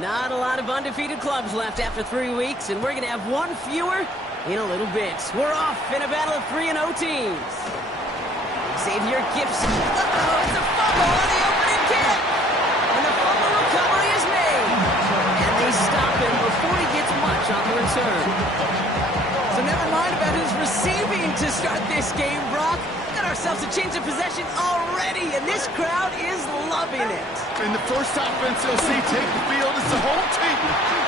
Not a lot of undefeated clubs left after 3 weeks, and we're going to have one fewer in a little bit. We're off in a battle of 3-0 teams. Xavier Gibson. Uh-oh, it's a fumble on the opening kick. And the fumble recovery is made. And they stop him before he gets much on the return. So never mind about who's receiving to start this game, Brock. Got ourselves a change of possession already, and this crowd is loving it. And the first offense you'll see take the field is the whole team,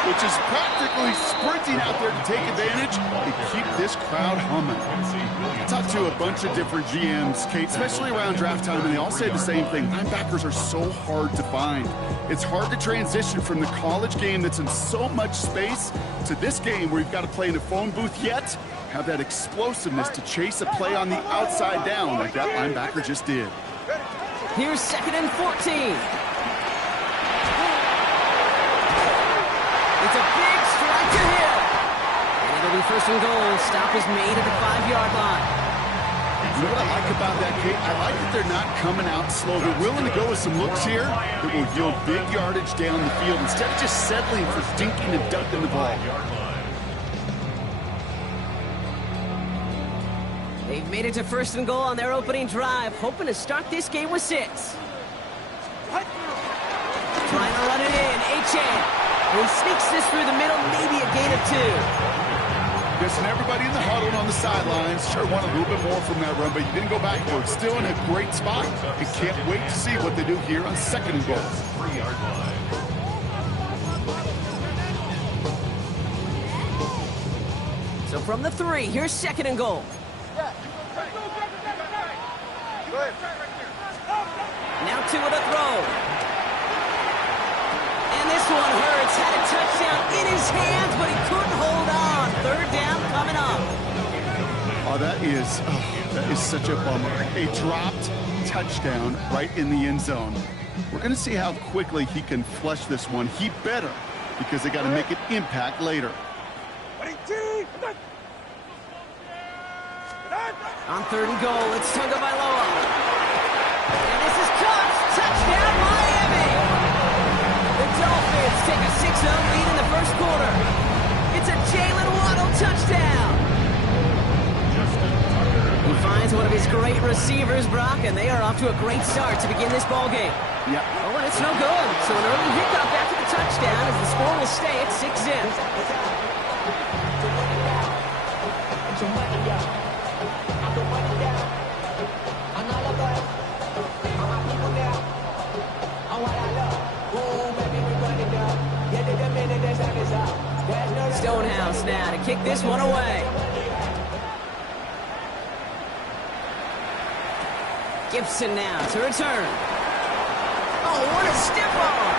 which is practically sprinting out there to take advantage and keep this crowd humming. I talked to a bunch of different GMs, Kate, especially around draft time, and they all say the same thing. Linebackers are so hard to find. It's hard to transition from the college game that's in so much space to this game where you've got to play in a phone booth yet have that explosiveness to chase a play on the outside down like that linebacker just did. Here's 2nd and 14. It's a big strike to him. And it'll be 1st and goal. Stop is made at the 5-yard line. You know what I like about that, Kate? I like that they're not coming out slow. They're willing to go with some looks here that will yield big yardage down the field instead of just settling for dinking and ducking the ball. They've made it to 1st and goal on their opening drive, hoping to start this game with 6. Trying to run it in, Achane. And he sneaks this through the middle, maybe a gain of 2. Listen, everybody in the huddle on the sidelines sure want a little bit more from that run, but you didn't go backwards. Still in a great spot. You can't wait to see what they do here on 2nd and goal. So from the 3, here's 2nd and goal. Now 2 with a throw. And this one hurts. Had a touchdown in his hands, but he couldn't hold on. 3rd down coming up. Oh, that is such a bummer. A dropped touchdown right in the end zone. We're going to see how quickly he can flush this one. He better, because they got to make an impact later. On 3rd and goal, it's Tagovailoa. And this is caught. Touchdown, Miami! The Dolphins take a 6-0 lead in the 1st quarter. It's a Jalen Waddle touchdown. He finds one of his great receivers, Brock, and they are off to a great start to begin this ball game. Yeah. Oh, and it's no good. So an early hiccup after the touchdown as the score will stay at 6-0. Stonehouse now to kick this one away. Gibson now to return. Oh, what a stiff arm.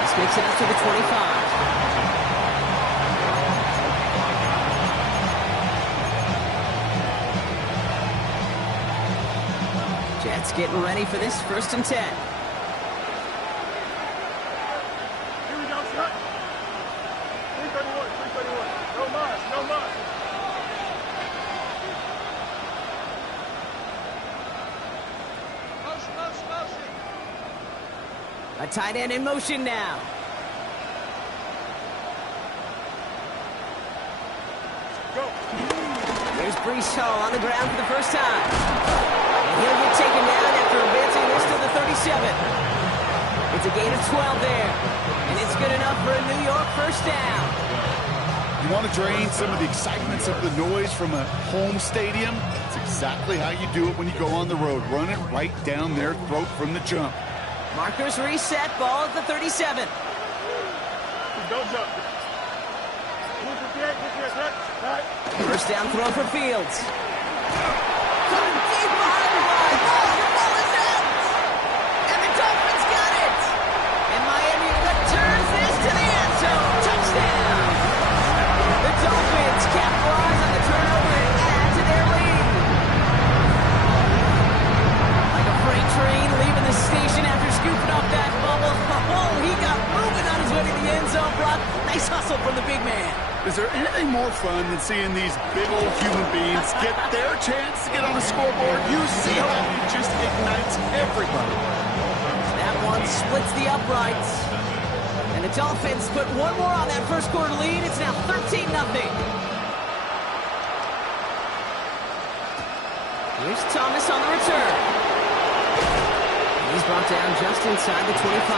This makes it up to the 25. Jets getting ready for this 1st and 10. A tight end in motion now. There's Breece Hall on the ground for the first time. And he'll get taken down after advancing this to the 37. It's a gain of 12 there. And it's good enough for a New York 1st down. You want to drain some of the excitement, some of the noise from a home stadium? It's exactly how you do it when you go on the road. Run it right down their throat from the jump. Markers reset, ball at the 37. Don't jump. 1st down throw for Fields. Coming deep behind the line. Oh, the ball is out. And the Dolphins got it. And Miami returns this to the end zone. Touchdown. The Dolphins capitalize on the turnover and add to their lead. Like a freight train leaving the station after scooping up that bubble. Oh, he got moving on his way to the end zone, Brock. Nice hustle from the big man. Is there anything more fun than seeing these big old human beings get their chance to get on the scoreboard? You see how it just ignites everybody. That one splits the uprights. And the Dolphins put one more on that first quarter lead. It's now 13-0. Here's Thomas on the return. He's brought down just inside the 25.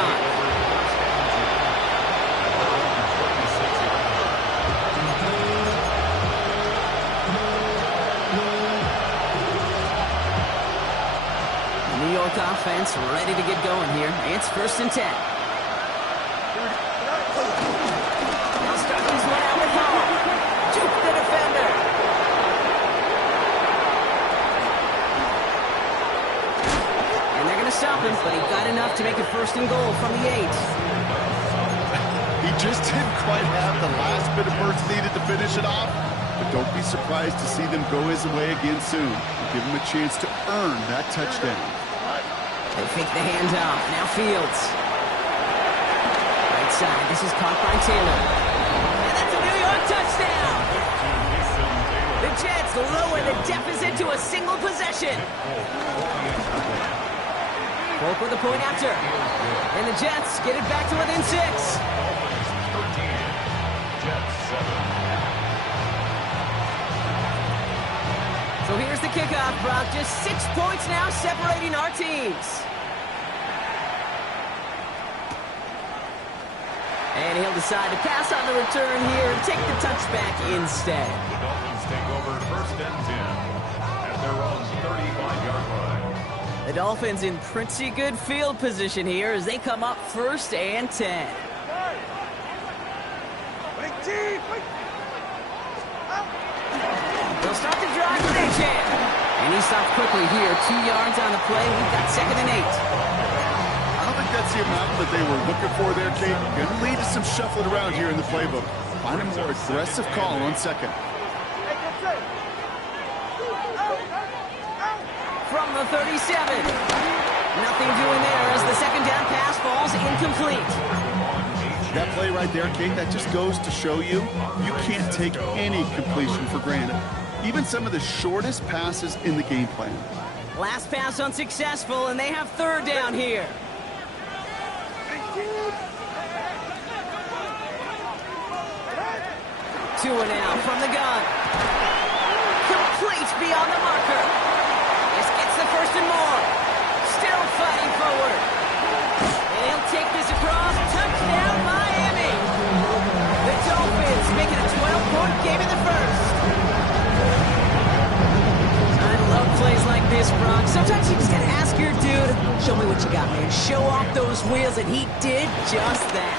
New York offense ready to get going here. It's 1st and 10. Now start this one out with Hall. Juke the defender. And they're going to stop him, but he got enough to make it 1st and goal from the 8. He just didn't quite have the last bit of burst needed to finish it off. But don't be surprised to see them go his way again soon. Give him a chance to earn that touchdown. They fake the handoff. Now Fields. Right side. This is caught by Taylor. And that's a New York touchdown. The Jets lower the deficit to a single possession. Polk with a point after. And the Jets get it back to within 6. So here's the kickoff, Brock. Just 6 points now separating our teams. And he'll decide to pass on the return here and take the touchback instead. The Dolphins take over 1st and 10 at their own 35-yard line. The Dolphins in pretty good field position here as they come up 1st and 10. They'll start the drive with MGN. And he stopped quickly here. 2 yards on the play. We've got 2nd and 8. I don't think that's the amount that they were looking for there, Kate. Going to lead to some shuffling around here in the playbook. Find a more aggressive call on 2nd. From the 37. Nothing doing there as the 2nd down pass falls incomplete. That play right there, Kate, that just goes to show you can't take any completion for granted. Even some of the shortest passes in the game plan. Last pass unsuccessful, and they have 3rd down here. 2 and out from the gun. Complete beyond the marker. This gets the 1st and more. Still fighting forward. And he'll take this across. Touchdown, Miami. The Dolphins making a 12-point game in the 1st. I love plays like this, Brock. Sometimes you just gotta ask your dude, show me what you got, man. Show off those wheels, and he did just that.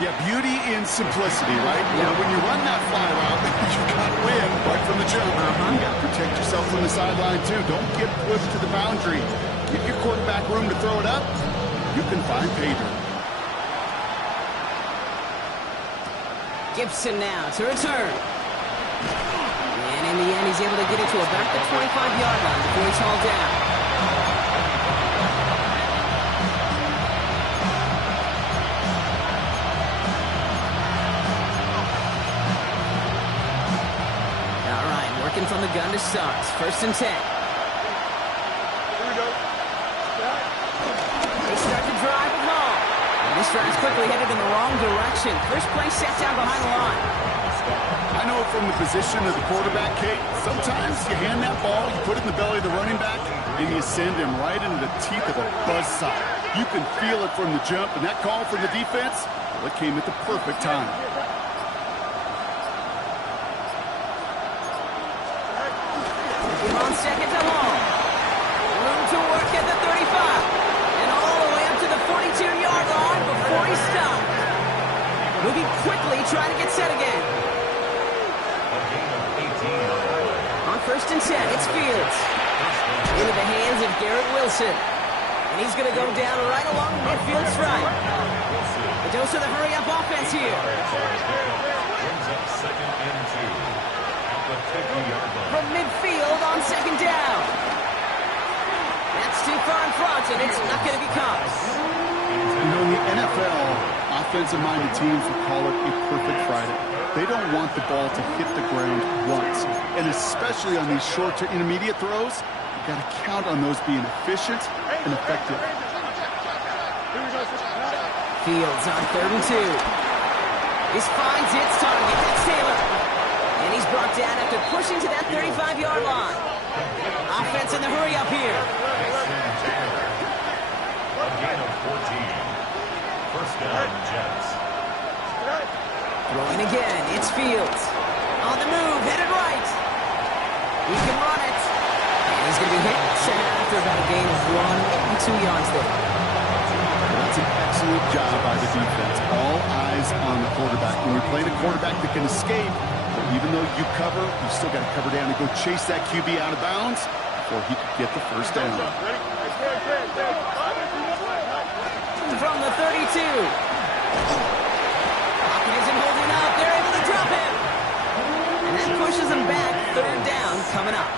Yeah, beauty in simplicity, right? You know, when you run that fly route, you got to win right from the jump. You got to protect yourself from the sideline, too. Don't get pushed to the boundary. Give your quarterback room to throw it up. You can find pay dirt. Gibson now to return. And in the end, he's able to get it to about the 25-yard line before he's hauled down. All right, working from the gun to start. 1st and 10. Here we go. They start to drive with Hall. And this drive's quickly headed in the wrong direction. First play set down behind the line. I know from the position of the quarterback, Kate, sometimes you hand that ball, you put it in the belly of the running back, and you send him right into the teeth of a buzzsaw. You can feel it from the jump, and that call from the defense, well, it came at the perfect time. On 2nd to Hall. Room to work at the 35. And all the way up to the 42-yard line before he stopped. Moving quickly, trying to get set again. On 1st and 10, it's Fields. Into the hands of Garrett Wilson. And he's going to go down right along the midfield stripe. The dose of the hurry-up offense here. From midfield on 2nd down. That's too far in front, and it's not going to be caught. You know, in the NFL, offensive-minded teams will call it a perfect Friday. They don't want the ball to hit the ground once. And especially on these short to intermediate throws, you got to count on those being efficient and effective. Fields on 3rd and 2. This finds its target. That's Taylor. And he's brought down after pushing to that 35-yard line. Offense in the hurry up here. A gain of 14. First down, Jets. Throwing again, it's Fields. On the move, headed right. He can run it. And he's going to be hit center after about a gain of 1 and 2 yards there. That's an excellent job by the defense. All eyes on the quarterback. When you're playing a quarterback that can escape, but even though you cover, you still got to cover down and go chase that QB out of bounds before he could get the first down. From the 32. Pocket isn't holding up. They're able to drop him. And that pushes him back. 3rd down coming up.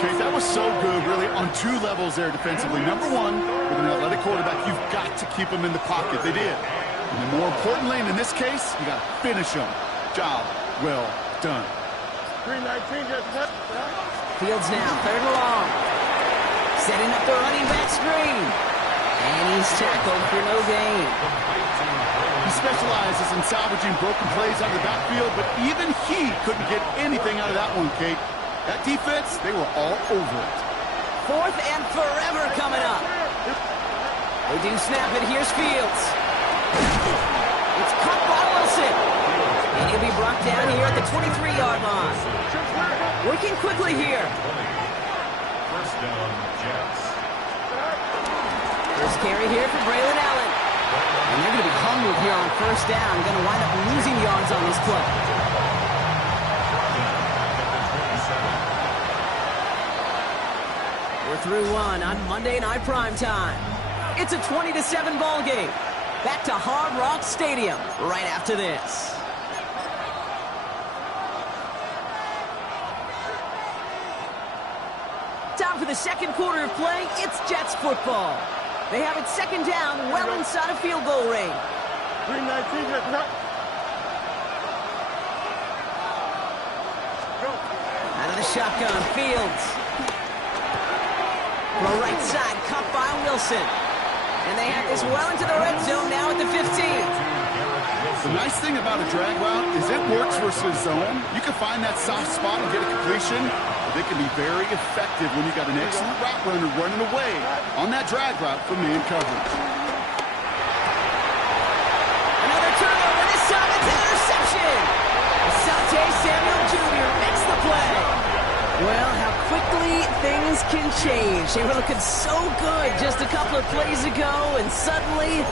Okay, that was so good, really, on 2 levels there defensively. Number one, with an athletic quarterback, you've got to keep him in the pocket. They did. And then more importantly, and in this case, you got to finish him. Job well done. 319, Fields now, 3rd and long. Setting up the running back screen. And he's tackled for no gain. He specializes in salvaging broken plays out of the backfield, but even he couldn't get anything out of that one, Kate. That defense, they were all over it. 4th and forever coming up. They do snap it. Here's Fields. It's caught by Wilson. And he'll be brought down here at the 23-yard line. Working quickly here. First down, Jets. First carry here for Braylon Allen. And they're going to be humbled here on 1st down. Going to wind up losing yards on this play. We're through 1 on Monday Night Primetime. It's a 20-7 ball game. Back to Hard Rock Stadium right after this. Time for the second quarter of play. It's Jets football. They have it 2nd down, well inside of field goal range. 319, Out of the shotgun, Fields. Throw right side, caught by Wilson. And they have this well into the red zone now at the 15. The nice thing about a drag route is it works versus zone. You can find that soft spot and get a completion, but they can be very effective when you got an excellent route runner running away on that drag route from man coverage. Another turnover, this time it's an interception. Asante Samuel Jr. makes the play. Well, how quickly things can change. They were looking so good just a couple of plays ago, and suddenly,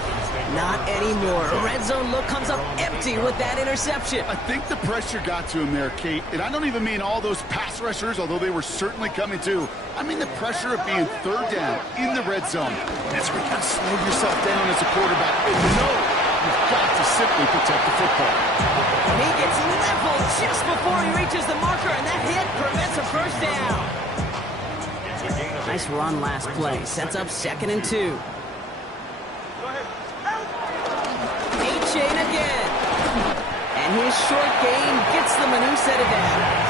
not anymore. A red zone look comes up empty with that interception. I think the pressure got to him there, Kate. And I don't even mean all those pass rushers, although they were certainly coming too. I mean the pressure of being 3rd down in the red zone. That's where you got to slow yourself down as a quarterback. And you know you've got to simply protect the football. And he gets leveled just before he reaches the marker, and that hit prevents a 1st down. Nice run last play. Sets up 2nd and 2. A-chain again. And his short gain gets them a new set of downs.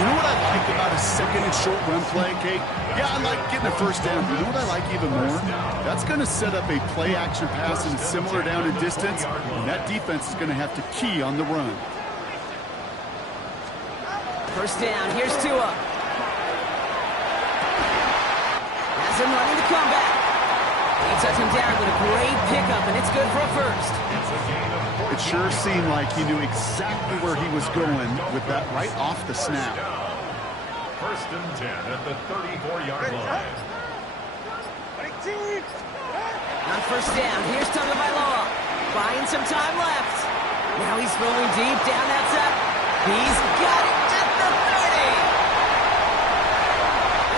You know what I like about a 2nd and short run play, Kate? Yeah, I like getting a 1st down. You know what I like even more? That's going to set up a play-action pass in a similar down and distance, and that defense is going to have to key on the run. 1st down. Here's Tua. Has him running the comeback. He sets him down with a great pickup, and it's good for a 1st. It sure seemed like he knew exactly where he was going with that right off the snap. 1st and 10 at the 34-yard line. On 1st down, here's Tagovailoa. Buying some time left. Now he's throwing deep down that side. He's got it at the 30.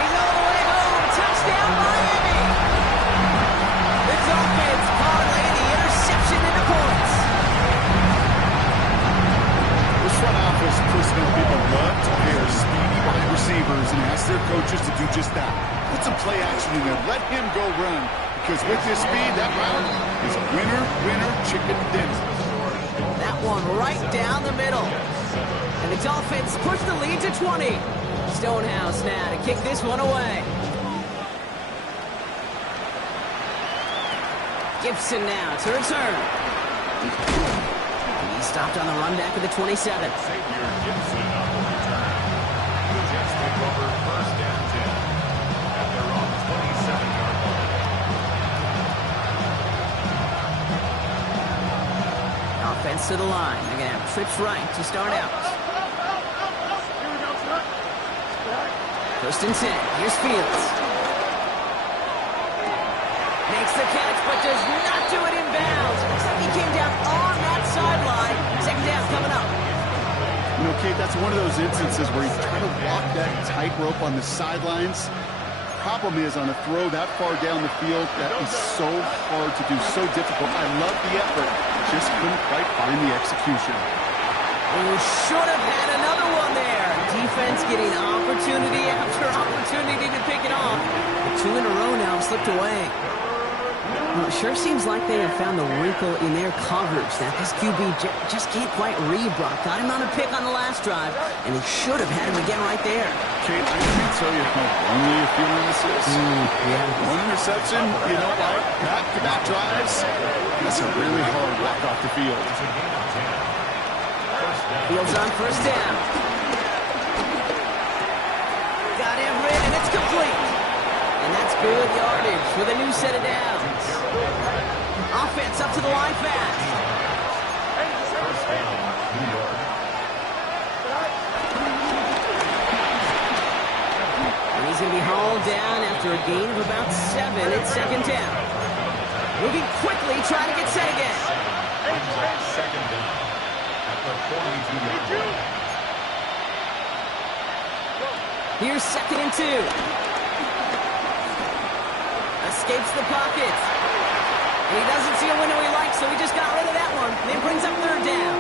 He's all the way home. Touchdown, Miami. This offense parlayed the interception into points. This front office personnel people love to pair speedy wide receivers and ask their coaches to do just that. Put some play action in there. Let him go run. Because with his speed, that route is winner, winner, chicken dinner. That one right down the middle. And the Dolphins push the lead to 20. Stonehouse now to kick this one away. Gibson now to return. He's stopped on the run back of the 27. Xavier Gibson on the return. The Jets take over first and 10 at their own 27-yard line. Offense to the line. They're going to have trips right to start out. First and 10. Here's Fields. Makes the catch, but does not do it in bounds. Looks like he came down on that sideline. Second down coming up. You know, Kate, that's one of those instances where you try to walk that tightrope on the sidelines. Problem is, on a throw that far down the field, that is so hard to do, so difficult. I love the effort, just couldn't quite find the execution. Who should have had another one there. Defense getting opportunity after opportunity to pick it off. The two in a row now slipped away. Well, it sure seems like they have found the wrinkle in their coverage that this QB just can't quite read. Brock got him on a pick on the last drive, and he should have had him again right there. Kate, I can't tell you how lonely a feeling this is. Yeah. One interception, you know, back-to-back drives. That's a really hard walk off the field. Fields on first down. Got Everett, and it's complete. And that's good yardage with a new set of downs. Offense up to the line fast. First down, New York. And he's going to be hauled down after a gain of about 7. It's second down. Moving quickly, trying to get set again. Second down at the 42-yard line. Here's second and 2. Escapes the pocket. And he doesn't see a window he likes, so he just got rid of that one. And it brings up third down.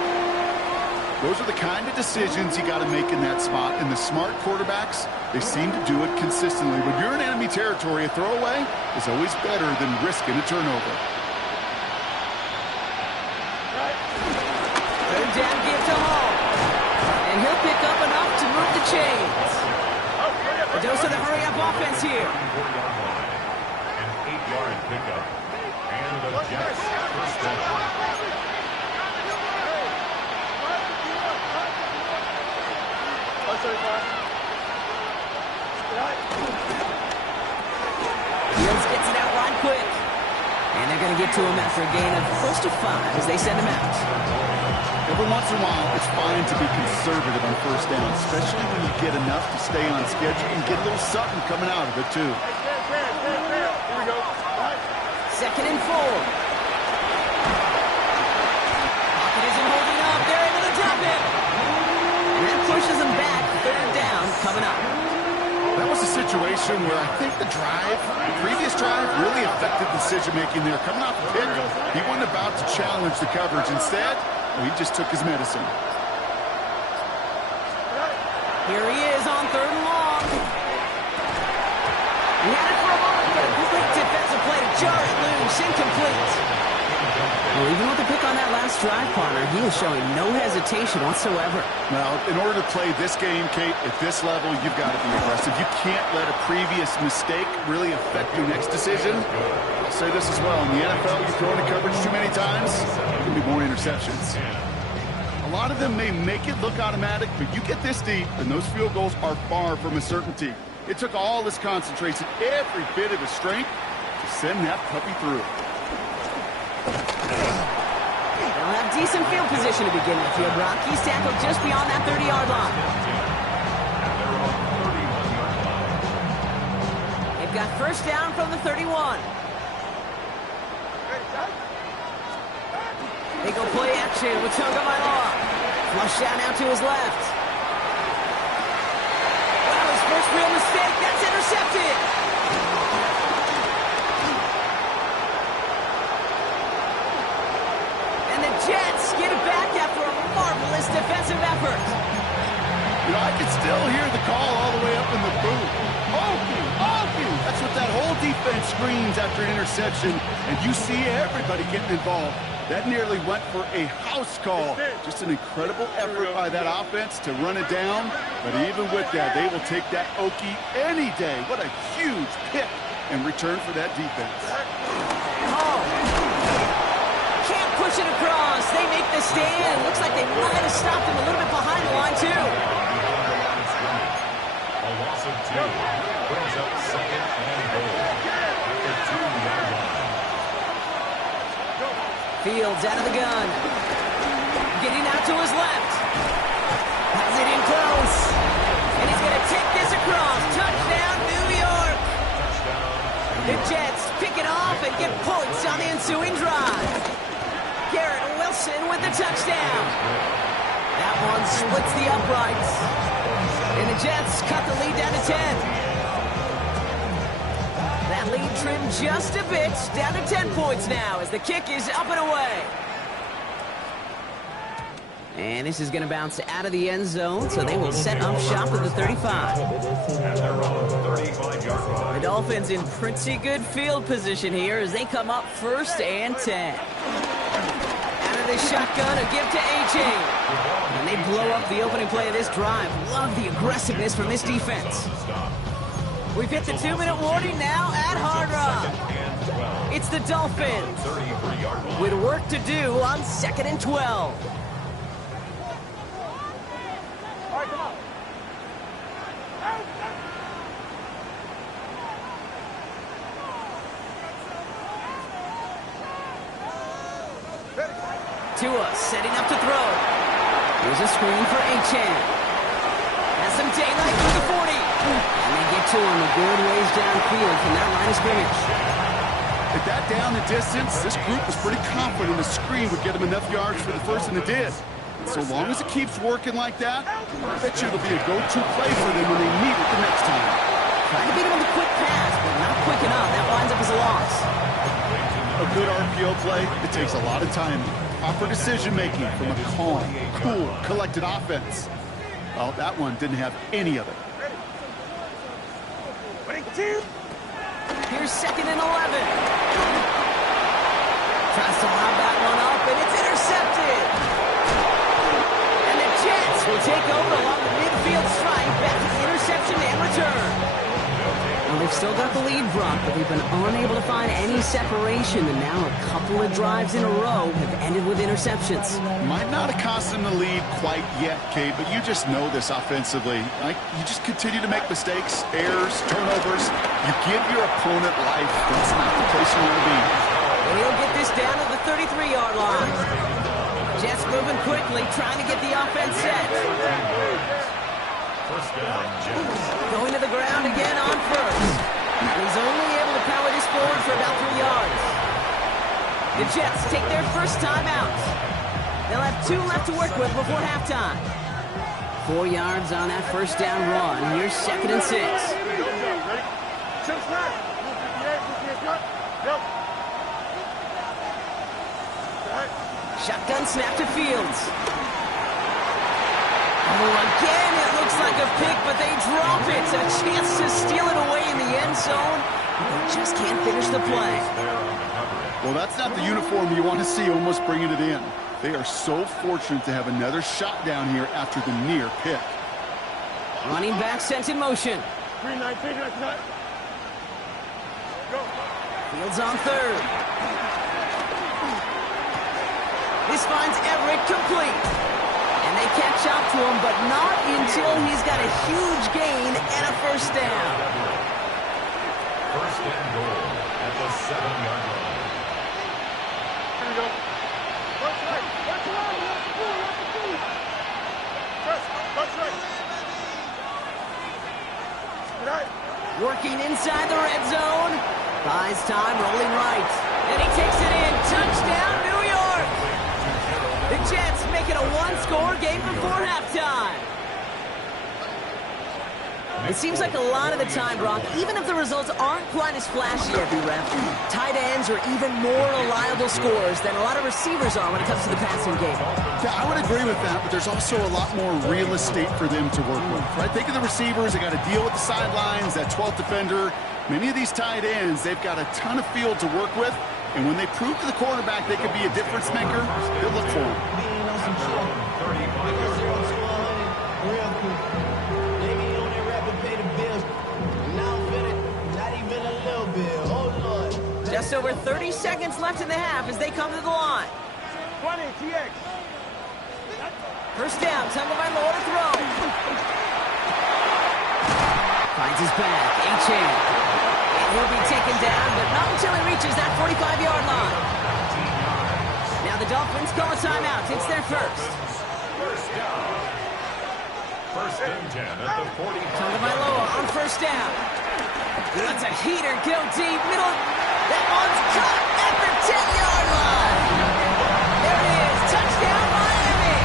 Those are the kind of decisions you got to make in that spot. And the smart quarterbacks, they seem to do it consistently. When you're in enemy territory, a throwaway is always better than risking a turnover. Third down, give to Hall. And he'll pick up enough to move the chains. A dose of the hurry-up offense here. 4-yard line. An 8-yard pickup. And the Jets first down. Fields gets it out right quick. And they're going to get to him after a gain of close to 5 as they send him out. Every once in a while, it's fine to be conservative on first down, especially when you get enough to stay on schedule and get a little something coming out of it, too. Here we go. Second and 4. Pocket isn't holding up. They're able to drop it. And that pushes them back. Third down coming up. That was a situation where I think the previous drive, really affected decision-making there. Coming off the pick, he wasn't about to challenge the coverage. Instead, he just took his medicine. Here he is on third and long. He had it for a moment, but a quick defensive play to jar it loose. Incomplete. Well, even with the pick on that last drive, partner, he was showing no hesitation whatsoever. Well, in order to play this game, Kate, at this level, you've got to be aggressive. You can't let a previous mistake really affect your next decision. I'll say this as well. In the NFL, you throw into coverage too many times, there can be more interceptions. A lot of them may make it look automatic, but you get this deep, and those field goals are far from a certainty. It took all his concentration, every bit of his strength, to send that puppy through. They'll have decent field position to begin with here, Brock. He's tackled just beyond that 30-yard line. They've got first down from the 31. They go play action with Tagovailoa. Flush out now to his left. Well, his first real mistake. That's intercepted. Jets get it back after a marvelous defensive effort. You know, I can still hear the call all the way up in the booth. Oh, that's what that whole defense screams after an interception, and you see everybody getting involved. That nearly went for a house call. Just an incredible effort by that offense to run it down, but even with that, they will take that Okie any day. What a huge pick in return for that defense. Oh. push it across. They make the stand. Looks like they might have stopped him a little bit behind the line, too. A loss of 2 brings up 2nd and goal at the 2-yard line. Fields out of the gun. Getting out to his left. Has it in close. And he's going to take this across. Touchdown, New York. The Jets pick it off and get points on the ensuing drive. Garrett Wilson with the touchdown. That one splits the uprights. And the Jets cut the lead down to 10. That lead trimmed just a bit, down to 10 points now as the kick is up and away. And this is going to bounce out of the end zone, so they will set up shop at the 35. And they're on the 35-yard line. The Dolphins in pretty good field position here as they come up 1st and 10. Out of the shotgun, a give to A-Chain. And they blow up the opening play of this drive. Love the aggressiveness from this defense. We've hit the 2-minute warning now at Hard Rock. It's the Dolphins with work to do on 2nd and 12. Tua setting up to throw. Here's a screen for A-Chan. Has some daylight through the 40. And they get to him a good ways downfield from that line of scrimmage. At that down the distance, this group was pretty confident the screen would get them enough yards for the first, and it did. And so long as it keeps working like that, I bet you it'll be a go-to play for them when they need it the next time. Trying to beat him with a quick pass, but not quick enough. That winds up as a loss. A good RPO play, it takes a lot of timing. Proper decision-making from a calm, cool, collected offense. Well, that one didn't have any of it. Here's 2nd and 11. Tries to lob that one up, and it's intercepted. And the Jets will take over along the midfield stripe after the interception and return. Well, they've still got the lead, Brock, but they've been unable to find any separation, and now a couple of drives in a row have ended with interceptions. Might not have cost them the lead quite yet, Kate, but you just know this offensively. Like, you just continue to make mistakes, errors, turnovers. You give your opponent life. That's not the place you want to be. He'll get this down to the 33-yard line. Jets moving quickly, trying to get the offense set. Going to the ground again on first. He's only able to power this forward for about 3 yards. The Jets take their first time out. They'll have 2 left to work with before halftime. 4 yards on that first down run. Here's 2nd and 6. Shotgun snap to Fields. Oh, again, it looks like a pick, but they drop it. A chance to steal it away in the end zone. They just can't finish the play. Well, that's not the uniform you want to see almost bringing it in. They are so fortunate to have another shot down here after the near pick. Running back sent in motion. Fields on 3rd. This finds Everett complete. And they catch up to him, but not until he's got a huge gain and a first down. 1st and goal at the 7-yard line. Here we go. Touch right. Touch right. Touch right. Working inside the red zone. Buys time, rolling right. And he takes it in. Touchdown, New York. The Jets make it a 1-score game before halftime. It seems like a lot of the time, Brock, even if the results aren't quite as flashy every rep, tight ends are even more reliable scorers than a lot of receivers are when it comes to the passing game. Yeah, I would agree with that, but there's also a lot more real estate for them to work with. Right? Think of the receivers. They got to deal with the sidelines, that 12th defender. Many of these tight ends, they've got a ton of field to work with, and when they prove to the quarterback they could be a difference maker, they'll look for him. Just over 30 seconds left in the half as they come to the line. 20, TX. First down, Tumble by Lowe to throw. Finds his back, A-Chain. And he'll be taken down, but not until he reaches that 45-yard line. Now the Dolphins call a timeout. It's their first. First down. First and 10 at the 40. Tumble by Lowe on first down. That's a heater, go deep, middle. That one's caught at the 10-yard line. There it is, touchdown Miami.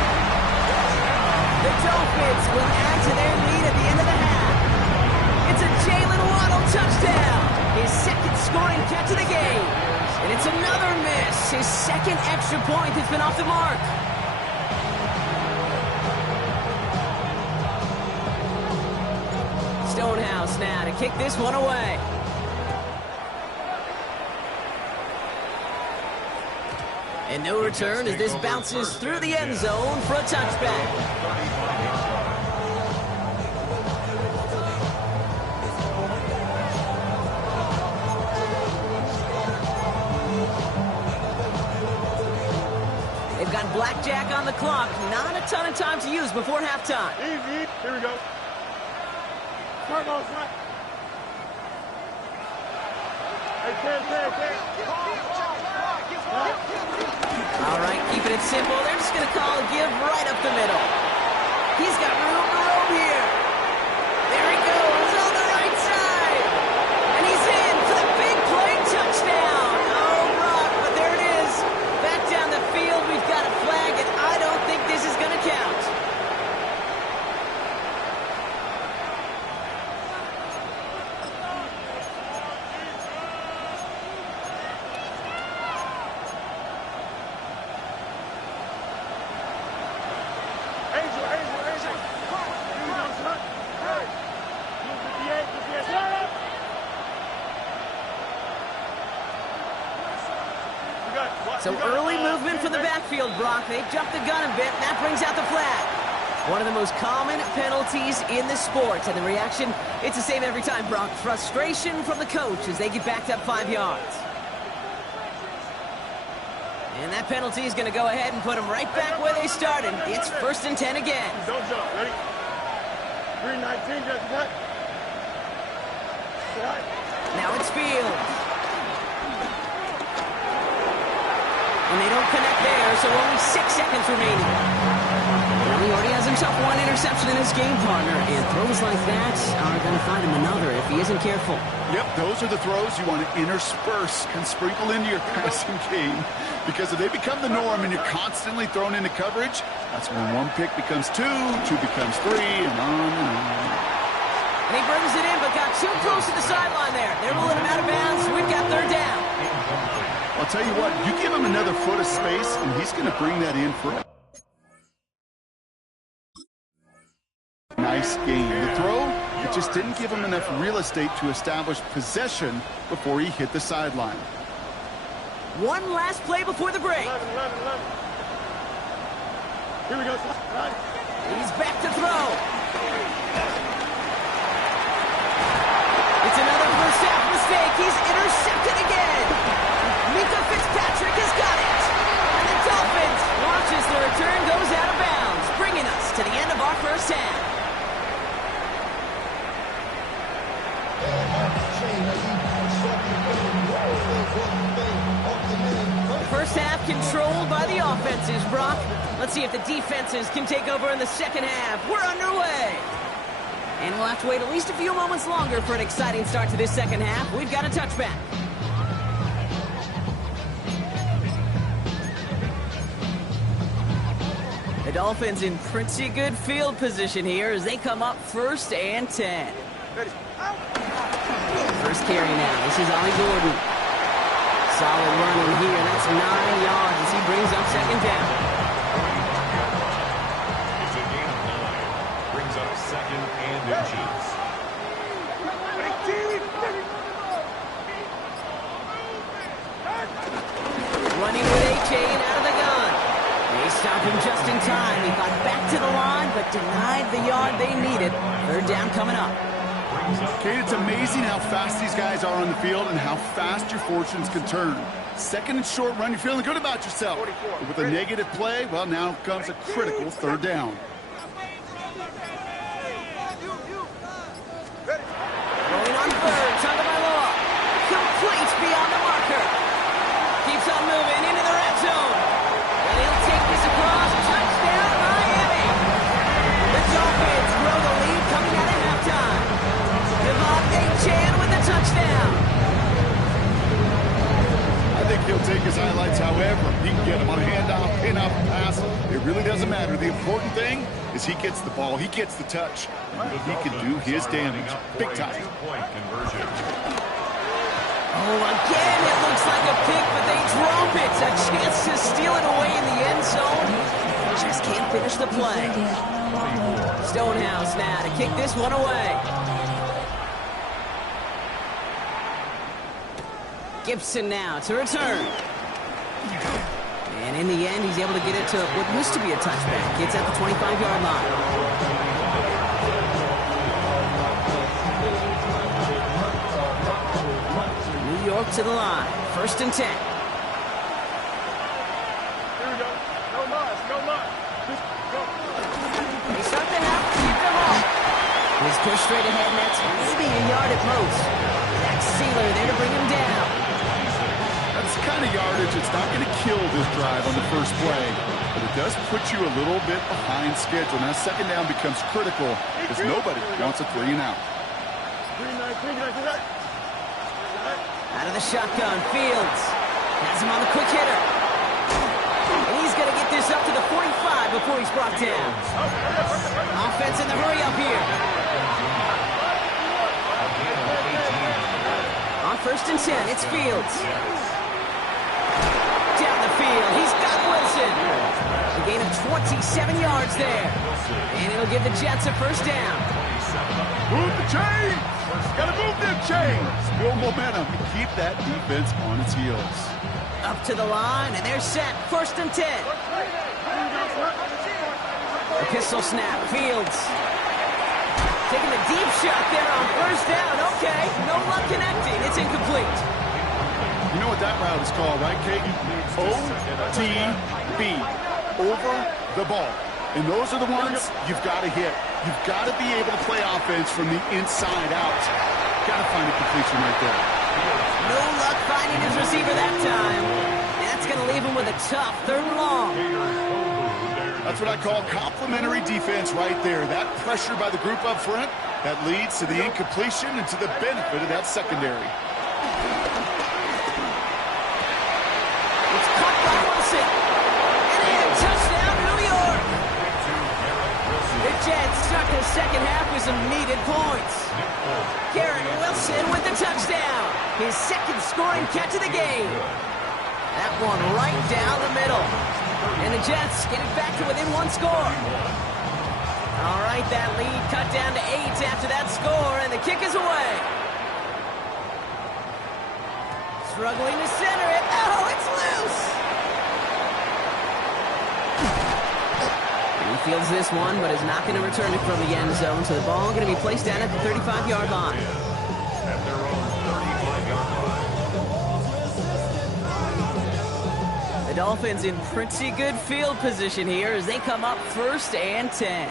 The Dolphins will add to their lead at the end of the half. It's a Jalen Waddle touchdown. His second scoring catch of the game. And it's another miss. His second extra point has been off the mark. Stonehouse now to kick this one away. And no return as this bounces through the end zone for a touchback. They've got blackjack on the clock. Not a ton of time to use before halftime. Easy. Here we go. Front on front. Hey, 10. All right, keeping it simple. They're just going to call a give right up the middle. He's got room to roam here. There he goes on the right side. And he's in for the big play touchdown. Oh, Brock, but there it is. Back down the field, we've got a flag, and I don't think this is going to count. So early movement for the backfield, Brock. They jumped the gun a bit, and that brings out the flag. One of the most common penalties in the sport. And the reaction, it's the same every time, Brock. Frustration from the coach as they get backed up 5 yards. And that penalty is going to go ahead and put them right back where they started. It's first and 10 again. Don't jump. Ready? 319, just cut. Now it's Fields. And they don't connect there, so only 6 seconds remaining. Well, he already has himself one interception in his game, partner, and throws like that are going to find him another if he isn't careful. Yep, those are the throws you want to intersperse and sprinkle into your passing game, because if they become the norm and you're constantly thrown into coverage, that's when one pick becomes two becomes three, and on and on. And he brings it in, but got too close to the sideline there. They're ruling him out of bounds. We've got third down. I'll tell you what, you give him another foot of space, and he's going to bring that in for a nice gain. The throw, it just didn't give him enough real estate to establish possession before he hit the sideline. One last play before the break. 11. Here we go. He's back to throw. It's another first half mistake. He's intercepted again. Mika Fitzpatrick has got it. And the Dolphins watches the return goes out of bounds, bringing us to the end of our first half. The first half controlled by the offenses, Brock. Let's see if the defenses can take over in the second half. We're underway. And we'll have to wait at least a few moments longer for an exciting start to this second half. We've got a touchback. The Dolphins in pretty good field position here as they come up first and 10. First carry now. This is Ollie Gordon. Solid running here. That's 9 yards as he brings up second down. It's a gain of 9. Brings up second and inches. Running with A-Chain out of the gun. They stopped him just in time. He got back to the line, but denied the yard they needed. Third down coming up. Kate, it's amazing how fast these guys are on the field and how fast your fortunes can turn. Second and short run, you're feeling good about yourself. But with a negative play, well, now comes a critical third down. Rolling on third, Tonga by law. Complete beyond the marker. Keeps on moving into the red zone. And he'll take this across. Touchdown, Miami. The Dolphins grow the lead coming out of halftime. Devontae Chan with the touchdown. I think he'll take his highlights however he can get them on a handoff, pin-up, pass. It really doesn't matter. The important thing is he gets the ball, he gets the touch, and he can do his damage big time. Oh, again, it looks like a pick, but they drop it. A chance to steal it away in the end zone. Just can't finish the play. Stonehouse now to kick this one away. Gibson now to return. And in the end, he's able to get it to what used to be a touchback. It's at the 25-yard line. New York to the line. First and 10. Here we go. No muss, no muss. Just go. They start the half, keep them off. He's pushed straight ahead, and that's maybe a yard at most. That's Sealer there to bring him down. That's the kind of yardage it's not going to kill this drive on the first play, but it does put you a little bit behind schedule. Now second down becomes critical because nobody wants a 3 and out. 3-9. Out of the shotgun, Fields has him on the quick hitter. And he's going to get this up to the 45 before he's brought down. Offense in the hurry up here. On first and 10, it's Fields. Down the field, he's got Wilson. A gain of 27 yards there. And it'll give the Jets a first down. Move the chains! Gotta move them chains! Build momentum and keep that defense on its heels. Up to the line, and they're set. First and 10. The pistol snap, Fields. Taking a deep shot there on first down. Okay, no luck connecting. It's incomplete. You know what that route is called, right, Kate? OTB. Over the ball. And those are the ones you've got to hit. You've got to be able to play offense from the inside out. Got to find a completion right there. No luck finding his receiver that time. That's going to leave him with a tough third and long. That's what I call complimentary defense right there. That pressure by the group up front, that leads to the incompletion and to the benefit of that secondary. It's caught by Wilson. And in, touchdown, New York. The Jets start the second half with some needed points. Garrett Wilson with the touchdown. His second scoring catch of the game. That one right down the middle. And the Jets get it back to within one score. All right, that lead cut down to 8 after that score, and the kick is away. Struggling to center it. Oh, it's loose. And he fields this one, but is not going to return it from the end zone, so the ball going to be placed down at the 35-yard line. At their own 35-yard line. The Dolphins in pretty good field position here as they come up first and 10.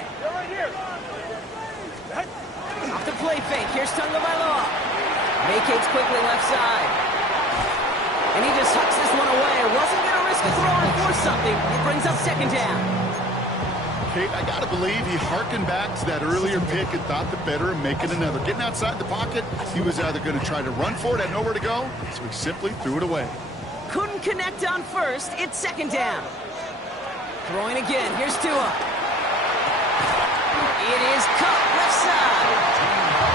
Off the play fake. Here's Tonga by law. Vacates quickly left side. And he just hucks this one away. Wasn't going to risk a throw or force something. It brings up second down. Kate, I got to believe he harkened back to that earlier pick and thought the better of making another. Getting outside the pocket, he was either going to try to run for it, had nowhere to go, so he simply threw it away. Couldn't connect on first. It's second down. Throwing again. Here's Tua. It is cut left side.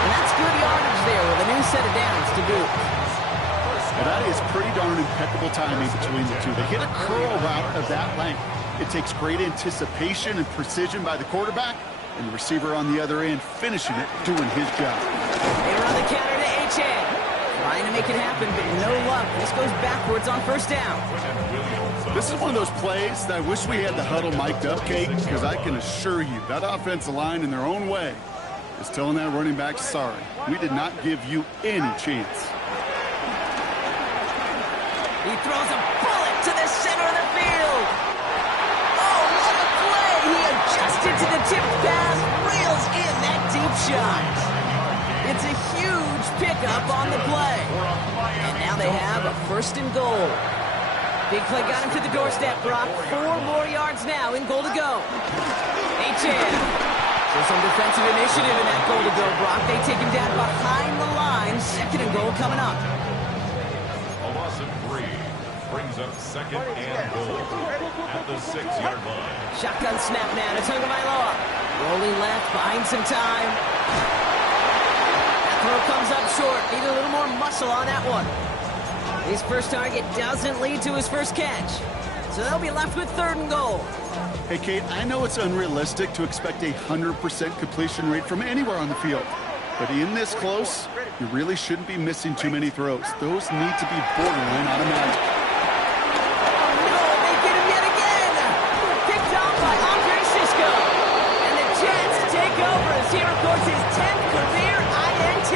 And that's good yardage there with a new set of downs to boot. Well, that is pretty darn impeccable timing between the two. They hit a curl route of that length. It takes great anticipation and precision by the quarterback, and the receiver on the other end finishing it, doing his job. They run the counter to H.A. Trying to make it happen, but no luck. This goes backwards on first down. This is one of those plays that I wish we had the huddle mic'd up, Kate, because I can assure you that offensive line in their own way is telling that running back, sorry, we did not give you any chance. He throws a bullet to the center of the field. Oh, what a play. He adjusted to the tipped pass, reels in that deep shot. It's a huge pickup on the play. And now they have a 1st and goal. Big play got him to the doorstep, Brock. 4 more yards now in goal to go. HN. So some defensive initiative in that goal to go, Brock. They take him down behind the line. 2nd and goal coming up. A loss of 3 brings up 2nd and goal at the 6-yard line. Shotgun snap now to Tagovailoa. Rolling left, buying some time. That throw comes up short. Need a little more muscle on that one. His first target doesn't lead to his first catch. So they'll be left with 3rd and goal. Hey, Kate, I know it's unrealistic to expect a 100% completion rate from anywhere on the field. But in this close, you really shouldn't be missing too many throws. Those need to be borderline automatic. Oh, no, they get him yet again. Picked off by Andre Sisco. And the Jets take over as he records his 10th career INT.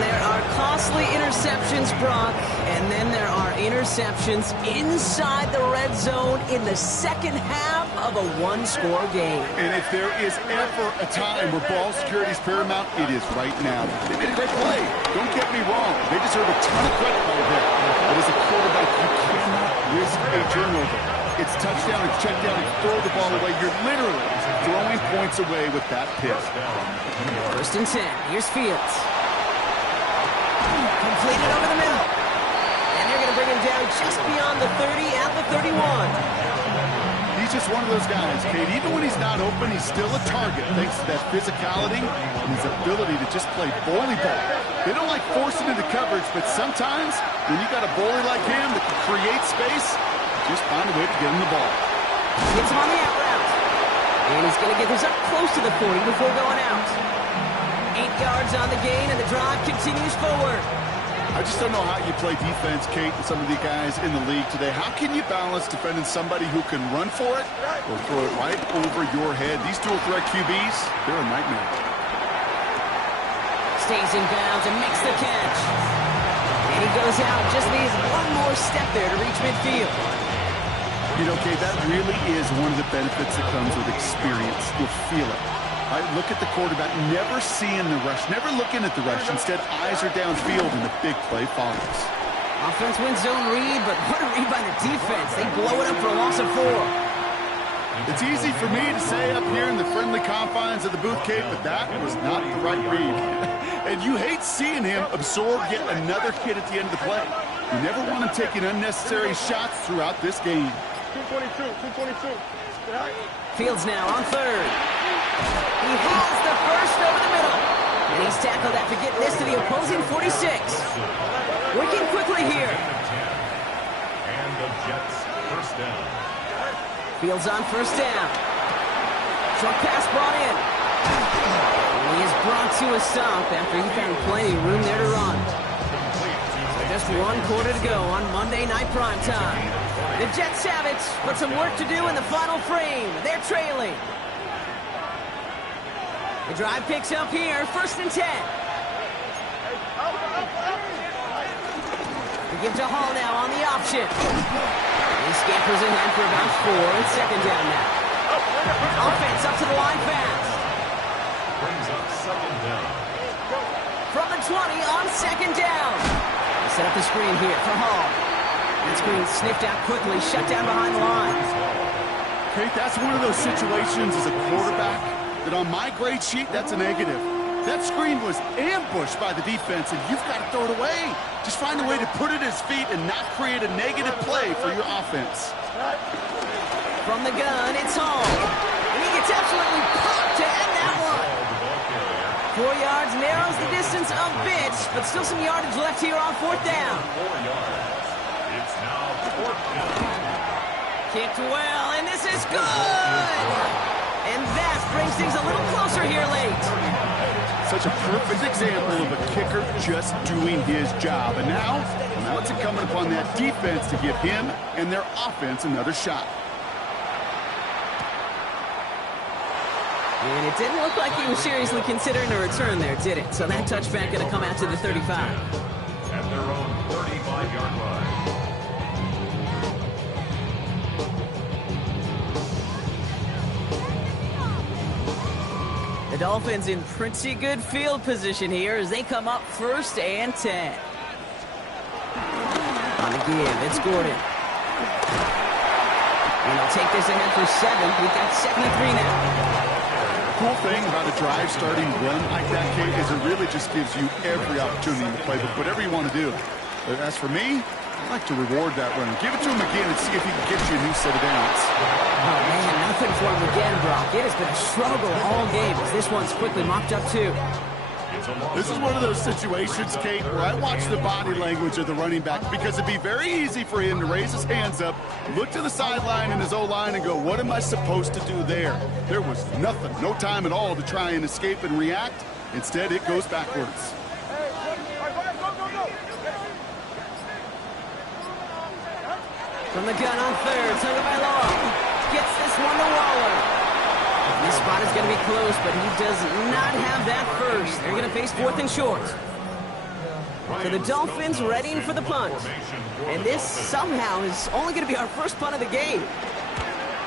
There are costly interceptions, Brock, and then there are interceptions inside the red zone in the 2nd half of a 1-score game. And if there is ever a time where ball security is paramount, it is right now. They made a great play. Don't get me wrong. They deserve a ton of credit right there. But as a quarterback, you cannot risk a turnover. It's touchdown, it's check down, it's throw the ball away. You're literally throwing points away with that pick. 1st and 10. Here's Fields. Completed over the middle. And they're going to bring him down just beyond the 30 at the 31. He's just one of those guys, Kate. Even when he's not open, he's still a target thanks to that physicality and his ability to just play bully ball. They don't like forcing into coverage, but sometimes when you got a bully like him that can create space, just find a way to get him the ball. Gets him on the out route. And he's going to get this up close to the 40 before going out. 8 yards on the gain, and the drive continues forward. I just don't know how you play defense, Kate, with some of the guys in the league today. How can you balance defending somebody who can run for it or throw it right over your head? These dual threat QBs, they're a nightmare. Stays in bounds and makes the catch. And he goes out, just needs one more step there to reach midfield. You know, Kate, that really is one of the benefits that comes with experience. You'll feel it. I look at the quarterback, never seeing the rush, never looking at the rush. Instead, eyes are downfield, and the big play follows. Offense wins zone read, but what a read by the defense. They blow it up for a loss of 4. It's easy for me to say up here in the friendly confines of the booth, Kate, but that was not the right read. And you hate seeing him absorb yet another hit at the end of the play. You never want him taking unnecessary shots throughout this game. 222. Fields now on 3rd. He hauls the first over the middle. And he's tackled after getting this to the opposing 46. Working quickly here. And the Jets 1st down. Fields on 1st down. Short pass brought in. And he is brought to a stop after he found plenty of room there to run. So just 1 quarter to go on Monday Night Primetime. The Jets have it, but some work to do in the final frame. They're trailing. The drive picks up here, 1st and 10. They give to Hall now on the option. He scampers ahead for about 4. It's 2nd down now. Offense up to the line fast. Brings up 2nd down. From the 20 on 2nd down. They set up the screen here for Hall. That screen sniffed out quickly, shut down behind the line. Kate, that's one of those situations as a quarterback that on my grade sheet, that's a negative. That screen was ambushed by the defense, and you've got to throw it away. Just find a way to put it at his feet and not create a negative play for your offense. From the gun, it's Hall. And he gets absolutely popped to end that one. 4 yards narrows the distance a bit, but still some yardage left here on 4th down. 4 yards. It's now 4th down. Kicked well, and this is good! And that brings things a little closer here late. Such a perfect example of a kicker just doing his job. And now it's incumbent upon that defense to give him and their offense another shot. And it didn't look like he was seriously considering a return there, did it? So that touchback going to come out to the 35. At their own 35-yard line. The Dolphins in pretty good field position here as they come up 1st and 10. On the give, it's Gordon. And he'll take this ahead for 7. We've got 2nd and 3 now. Cool thing about a drive starting run like that, Kate, is it really just gives you every opportunity to play whatever you want to do. But as for me, I like to reward that run. Give it to him again and see if he can get you a new set of downs. Oh, man, nothing for him again, Brock. It has been a struggle all game as this one's quickly mopped up, too. This is one of those situations, Kate, where I watch the body language of the running back because it'd be very easy for him to raise his hands up, look to the sideline in his O-line and go, what am I supposed to do there? There was nothing, no time at all to try and escape and react. Instead, it goes backwards. From the gun on 3rd, Tagovailoa by Long. Gets this one to Waller. This spot is going to be close, but he does not have that first. They're going to face 4th and short. So the Dolphins readying for the punt. And this somehow is only going to be our first punt of the game.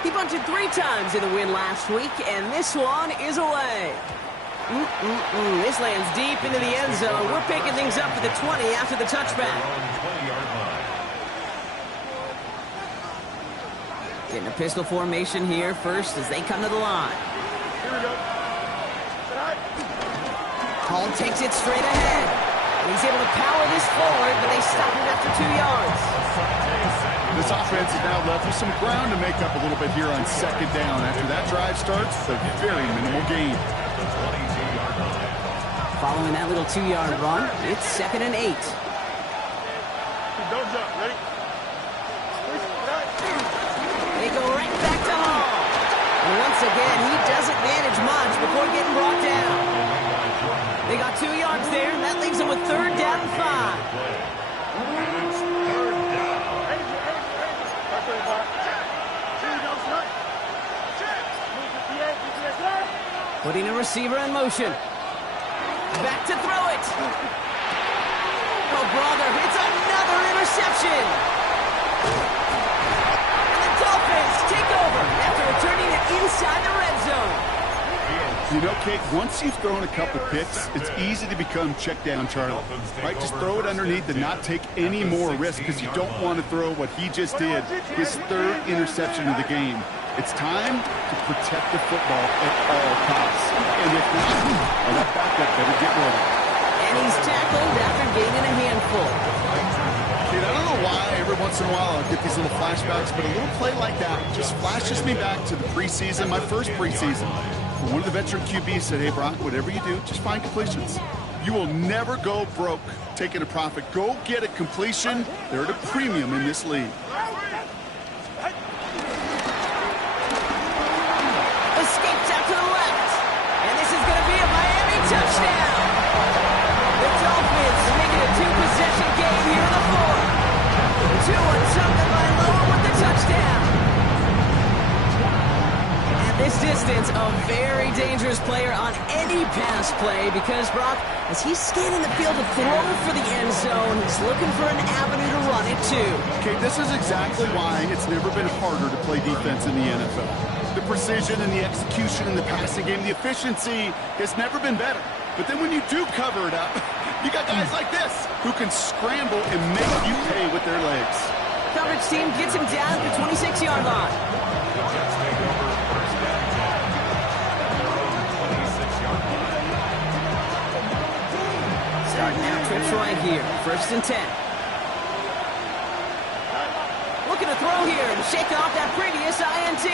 He punted 3 times in the win last week, and this one is away. This lands deep into the end zone. We're picking things up at the 20 after the touchback. Getting a pistol formation here first as they come to the line. Here we go. Hall takes it straight ahead. And he's able to power this forward, but they stop it after 2 yards. This offense is now left with some ground to make up a little bit here on 2nd down. After that drive starts, a very minimal gain. Following that little 2-yard run, it's 2nd and 8. Don't jump. Ready? They go right back to Hall. And once again, he doesn't manage much before getting brought down. They got 2 yards there, and that leaves them with 3rd down and 5. Putting a receiver in motion. Back to throw it. Oh, brother, it's another interception. Dolphins take over after returning it inside the red zone. You know, Kate, once you've thrown a couple picks, it's easy to become check down Charlie. Right? Just throw it underneath and not take any more risk because you don't want to throw what he just did, his 3rd interception of the game. It's time to protect the football at all costs. And if not, well, that backup better get rolling. And he's tackled after gaining a handful. Kid, I don't know why every once in a while I'll get these little flashbacks, but a little play like that just flashes me back to the preseason, my first preseason. One of the veteran QBs said, hey, Brock, whatever you do, just find completions. You will never go broke taking a profit. Go get a completion. They're at a premium in this league. Escapes out to the left. And this is going to be a Miami touchdown. The Dolphins make it a 2-possession game here in the 4th. 2 on Tagovailoa with the touchdown. At this distance, a very dangerous player on any pass play because, Brock, as he's scanning the field to throw for the end zone, he's looking for an avenue to run it too. Okay, this is exactly why it's never been harder to play defense in the NFL. The precision and the execution in the passing game, the efficiency has never been better. But then when you do cover it up, you got guys like this who can scramble and make you pay with their legs. Coverage team gets him down at the 26-yard line. Starting now, trips right here. 1st and 10. Looking to throw here and shake off that previous INT.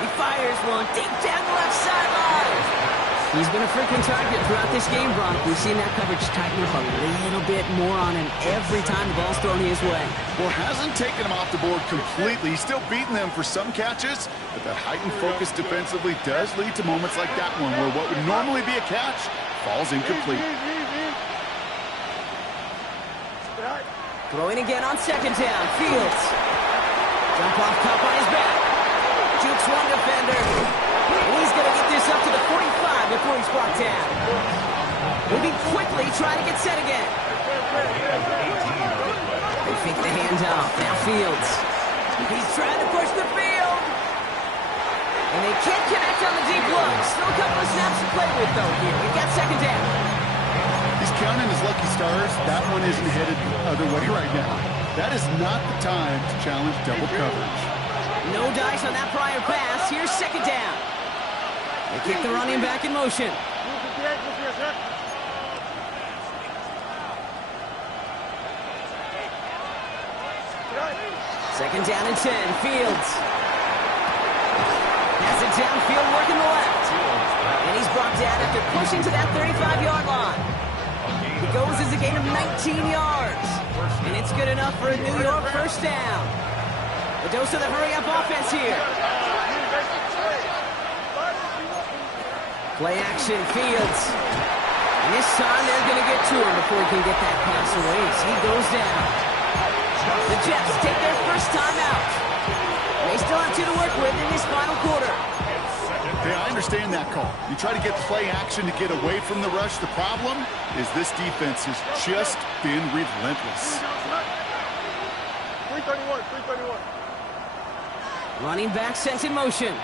He fires one deep down the left sideline. He's been a frequent target throughout this game, Brock. We've seen that coverage tighten up a little bit more on him every time the ball's thrown his way. Well, hasn't taken him off the board completely. He's still beating them for some catches, but that heightened focus defensively does lead to moments like that one where what would normally be a catch falls incomplete. Throwing again on 2nd down. Fields. Jump off cup on his back. Jukes one defender. And he's going to get this up to the 45 before he's brought down. Moving quickly, trying to get set again. They fake the handoff. Now Fields. He's trying to push the field. And they can't connect on the deep look. Still a couple of snaps to play with, though, here. We've got second down. He's counting his lucky stars. That one isn't headed the other way right now. That is not the time to challenge double coverage. No dice on that prior pass. Here's second down. They kick the running back in motion. Second down and 10. Fields. Has it downfield, working the left. And he's brought down after pushing to that 35-yard line. He goes as a gain of 19 yards. And it's good enough for a New York first down. A dose of the hurry-up offense here. Play action, Fields. And this time they're going to get to him before he can get that pass away as he goes down. The Jets take their first time out. They still have 2 to work with in this final quarter. Okay, I understand that call. You try to get play action to get away from the rush. The problem is this defense has just been relentless. 331, 331. Running back sent in motion.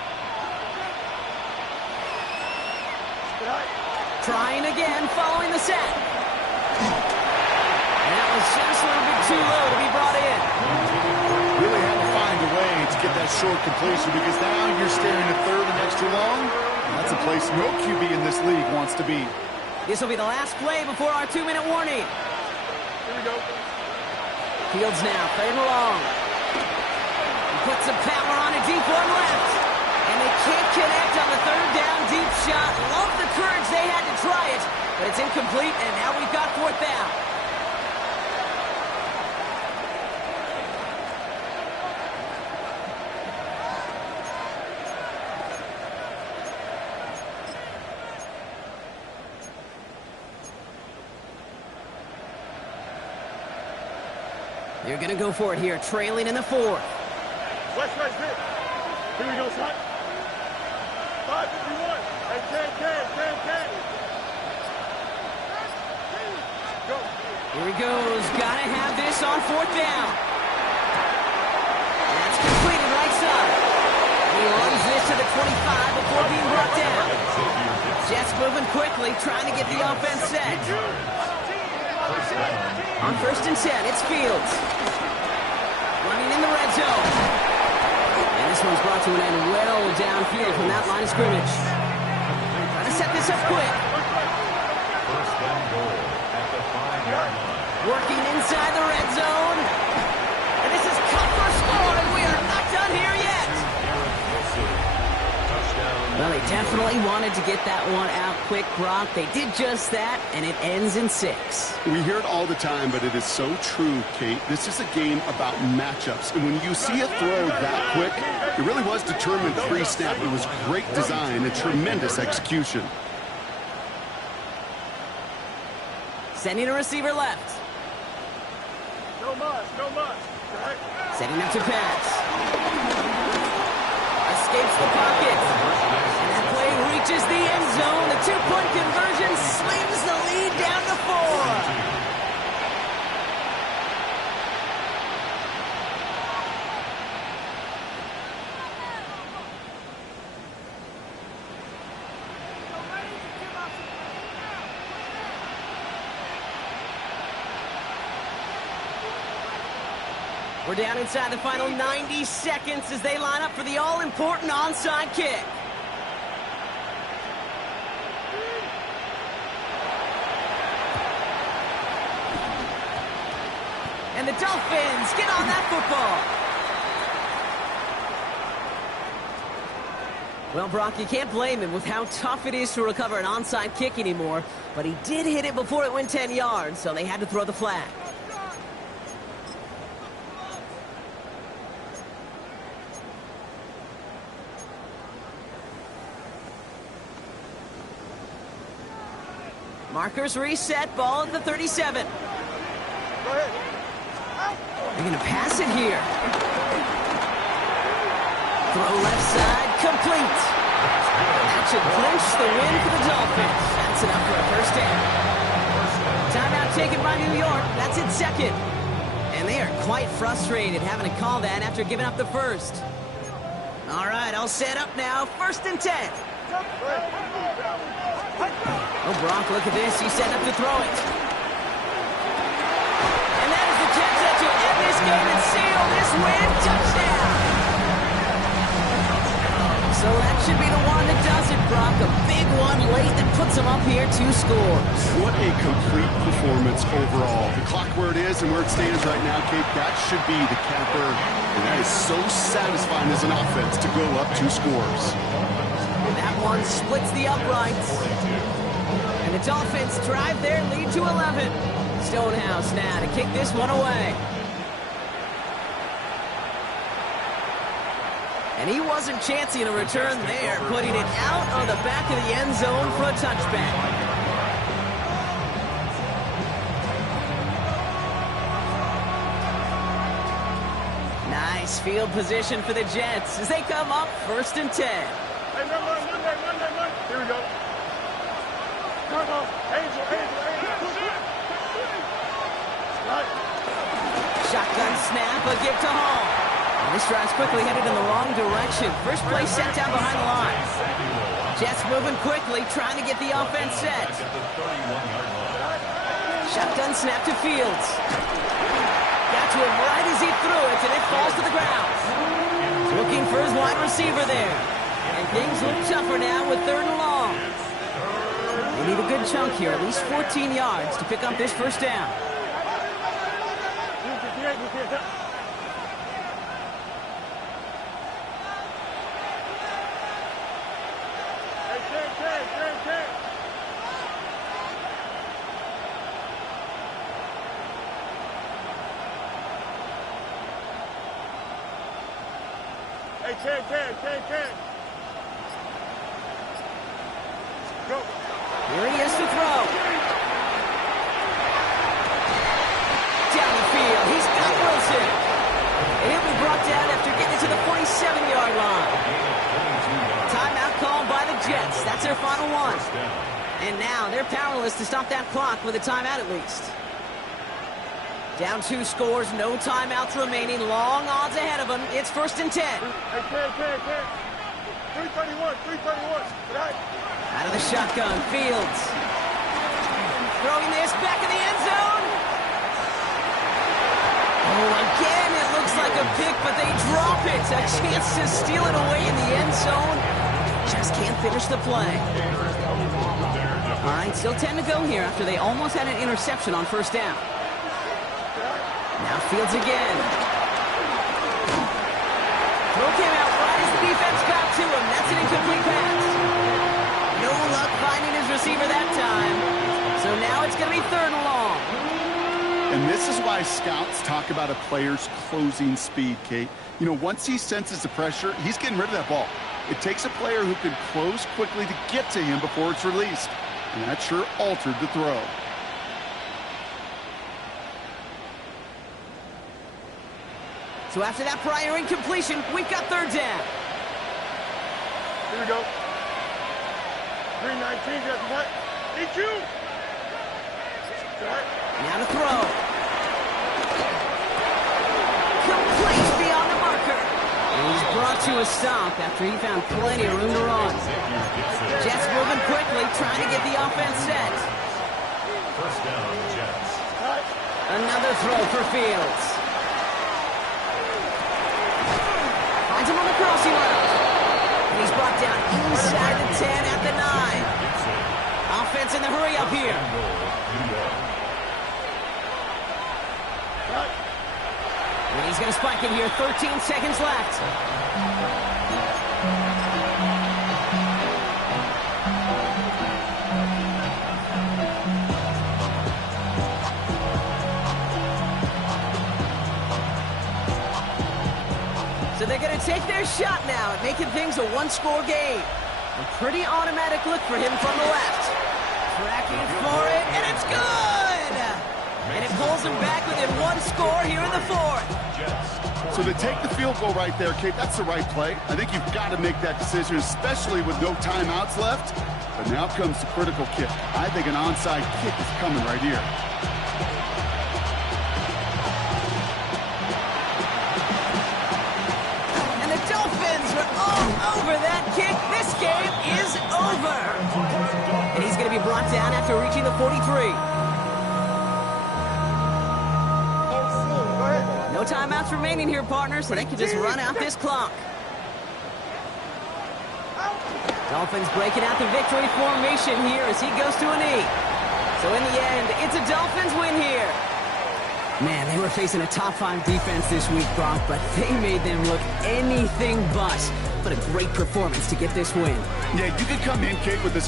Trying again, following the set. And that was just a little bit too low to be brought in. Really had to find a way to get that short completion because now you're staring at third and extra long. That's a place no QB in this league wants to be. This will be the last play before our 2-minute warning. Here we go. Fields now, third and long. He puts some power on a deep one left. And they can't connect on the third down deep shot. Love the courage they had to try it, but it's incomplete, and now we've got fourth down. They're going to go for it here, trailing in the fourth. West right here. Here we go, son. 551. And 10. Go. Here he goes. Gotta have this on fourth down. That's completed right side. He runs this to the 25 before being brought down. Jets moving quickly, trying to get the offense set. On first and 10, it's Fields. Running in the red zone. And this one's brought to an end well downfield from that line of scrimmage. Trying to set this up quick. First down goal at the 5-yard line. Working inside the red zone. And this is cut for score, and we are not done here yet. Well, they definitely wanted to get that one out quick, Brock. They did just that, and it ends in 6. We hear it all the time, but it is so true, Kate. This is a game about matchups. And when you see a throw that quick, it really was determined pre-snap. It was great design and tremendous execution. Sending a receiver left. No muss. Right. Setting up to pass. Escapes the pocket. And that play reaches the end zone. The 2-point conversion slings the lead down to 4. We're down inside the final 90 seconds as they line up for the all-important onside kick. And the Dolphins get on that football. Well, Brock, you can't blame him with how tough it is to recover an onside kick anymore, but he did hit it before it went 10 yards, so they had to throw the flag. Markers reset, ball at the 37. Go ahead. They're going to pass it here. Throw left side, complete. That should clinch the win for the Dolphins. That's enough for a first down. Timeout taken by New York. That's its second. And they are quite frustrated having to call that after giving up the first. All right, all set up now. 1st and 10. Oh, Brock, look at this. He's setting up to throw it. And that is the chance to end this game and seal this win. Touchdown. So that should be the one that does it, Brock. A big one late that puts him up here 2 scores. What a complete performance overall. The clock where it is and where it stands right now, Kate, that should be the capper. And that is so satisfying as an offense to go up 2 scores. And that one splits the uprights. And the Dolphins drive their lead to 11. Stonehouse now to kick this one away. And he wasn't chancing a return there, putting it out of the back of the end zone for a touchback. Nice field position for the Jets as they come up 1st and 10. Hey, Monday. Here we go. Come on. Angel. Right. Shotgun snap, a give to Hall. And this drive's quickly headed in the wrong direction. First play set down behind the line. Jets moving quickly, trying to get the offense set. Shotgun snap to Fields. Got to him right as he threw it, and it falls to the ground. Looking for his wide receiver there. And things look tougher now with 3rd and long. They need a good chunk here, at least 14 yards to pick up this first down. Hey, 10. Go. Here he is to throw. Down the field, he's got Wilson. And he'll be brought down after getting to the 47-yard line. Timeout called by the Jets. That's their final one. And now they're powerless to stop that clock with a timeout at least. Down 2 scores, no timeouts remaining. Long odds ahead of them. It's 1st and 10. Hey, 331. Right. Out of the shotgun, Fields. Throwing this back in the end zone. Oh, again, it looks like a pick, but they drop it. A chance to steal it away in the end zone. Just can't finish the play. All right, still 10 to go here after they almost had an interception on 1st down. Now Fields again. Throw came out right as the defense got to him. That's an incomplete pass. No luck finding his receiver that time. So now it's going to be 3rd and long. And this is why scouts talk about a player's closing speed, Kate. You know, once he senses the pressure, he's getting rid of that ball. It takes a player who can close quickly to get to him before it's released. And that sure altered the throw. So after that prior incompletion, we've got 3rd down. Here we go. 319, just what? EQ! Now to throw. Complete beyond the marker. And he's brought to a stop after he found plenty of room to run. Jets moving quickly, trying to get the offense set. First down, Jets. Another throw for Fields. Finds him on the crossing route. And he's brought down inside the 10 at the 9. Offense in the hurry up here. And he's going to spike it here. 13 seconds left. So they're going to take their shot now at making things a one-score game. A pretty automatic look for him from the left. Tracking for it, and it's good! And it pulls him back within one score here in the 4th. So to take the field goal right there, Kate, that's the right play. I think you've got to make that decision, especially with no timeouts left. But now comes the critical kick. I think an onside kick is coming right here. And the Dolphins are all over that kick. This game is over. And he's going to be brought down after reaching the 43. No timeouts remaining here, partners, so they can just run out this clock. Dolphins breaking out the victory formation here as he goes to a knee. So in the end, it's a Dolphins win here. Man, they were facing a top 5 defense this week, Brock, but they made them look anything but. But a great performance to get this win. Yeah, you could come in, Kate, with this